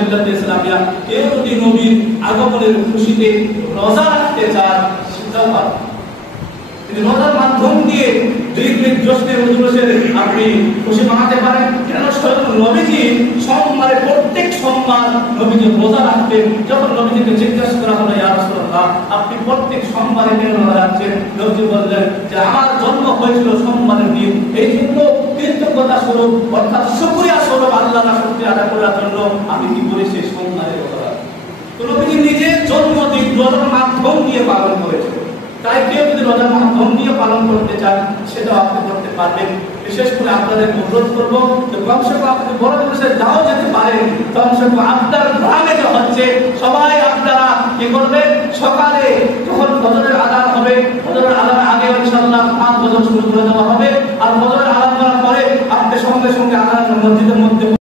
মিল্লাতে ইসলামিয়া কেউ যদি নবীর আগমনের খুশিতে রোজা রাখতে চান সেটাও পারেন। তিনি রোজার মাধ্যম দিয়ে দীর্ঘ জশ্নে উজুসের আপনি খুশি মানাতে পারেন। কেন স্বয়ং নবীজি সোমবারে প্রত্যেক সোমবার নবীজি রোজা রাখতেন। যখন নবীজিকে জিজ্ঞাসা করা হলো ইয়া রাসূলুল্লাহ আপনি প্রত্যেক সোমবারে কেন রোজা রাখছেন, নবীজি বললেন যে আমার জন্ম হয়েছিল সোমবারের দিন, এই জন্য কৃতজ্ঞতা স্বরূপ অর্থাৎ শুকরিয়া স্বরূপ আল্লাহর শুকরিয়া আদায় করার জন্য আমি কি করি সেই সোমবারে রোজা রাখি। তো নবীজি নিজের জন্মদিন রোজার মাধ্যম দিয়ে পালন করেছেন। তাই কেউ যদি রোজার মাধ্যম দিয়ে পালন করতে চান সেটাও আপনি করতে পারবেন। বিশেষ করে আপনাদের অনুরোধ করবো যে কমসে কম আপনি বড় দিবসে যাও যেতে পারেন, কমসে কম আপনার গ্রামে যে হচ্ছে সবাই আপনারা কি করবেন, সকালে যখন ফজরের আযান হবে ফজরের আযানের আগে ইনশাআল্লাহ নামাজ শুরু করে দেওয়া হবে। আর ফজরের আযান করার পরে আপনি সঙ্গে সঙ্গে আযানের মসজিদের মধ্যে